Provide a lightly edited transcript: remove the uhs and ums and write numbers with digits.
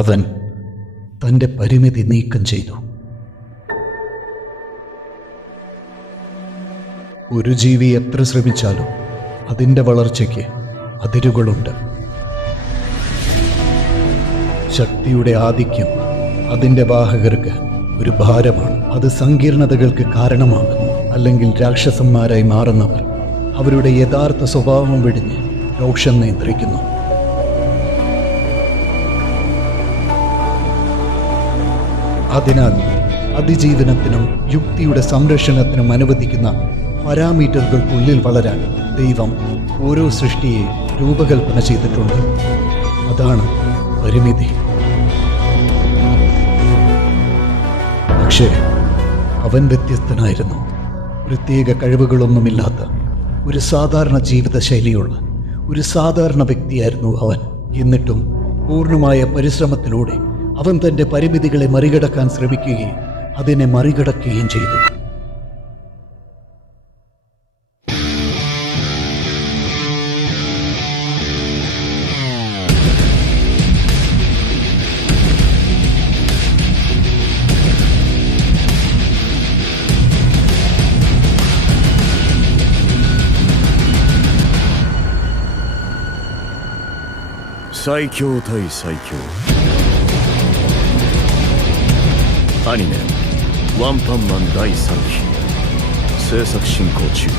അവൻ തൻ്റെ പരിമിതി നീക്കം ചെയ്തു. ഒരു ജീവി എത്ര ശ്രമിച്ചാലും അതിൻ്റെ വളർച്ചയ്ക്ക് അതിരുകളുണ്ട്. ശക്തിയുടെ ആധിക്യം അതിൻ്റെ വാഹകർക്ക് ഒരു ഭാരമാണ്. അത് സങ്കീർണതകൾക്ക് കാരണമാകുന്നു. അല്ലെങ്കിൽ രാക്ഷസന്മാരായി മാറുന്നവർ അവരുടെ യഥാർത്ഥ സ്വഭാവം വെടിഞ്ഞ് രോഷം നിയന്ത്രിക്കുന്നു. അതിനാൽ അതിജീവനത്തിനും യുക്തിയുടെ സംരക്ഷണത്തിനും അനുവദിക്കുന്ന പാരാമീറ്ററുകൾക്കുള്ളിൽ വളരാൻ ദൈവം ഓരോ സൃഷ്ടിയെ രൂപകൽപ്പന ചെയ്തിട്ടുണ്ട്. അതാണ് പരിമിതി. പക്ഷേ അവൻ വ്യത്യസ്തനായിരുന്നു. പ്രത്യേക കഴിവുകളൊന്നുമില്ലാത്ത ഒരു സാധാരണ ജീവിതശൈലിയുള്ള ഒരു സാധാരണ വ്യക്തിയായിരുന്നു അവൻ. എന്നിട്ടും പൂർണ്ണമായ പരിശ്രമത്തിലൂടെ അവൻ തൻ്റെ പരിമിതികളെ മറികടക്കാൻ ശ്രമിക്കുകയും അതിനെ മറികടക്കുകയും ചെയ്തു.最強対最強アニメ「ワンパンマン」第3期制作進行中。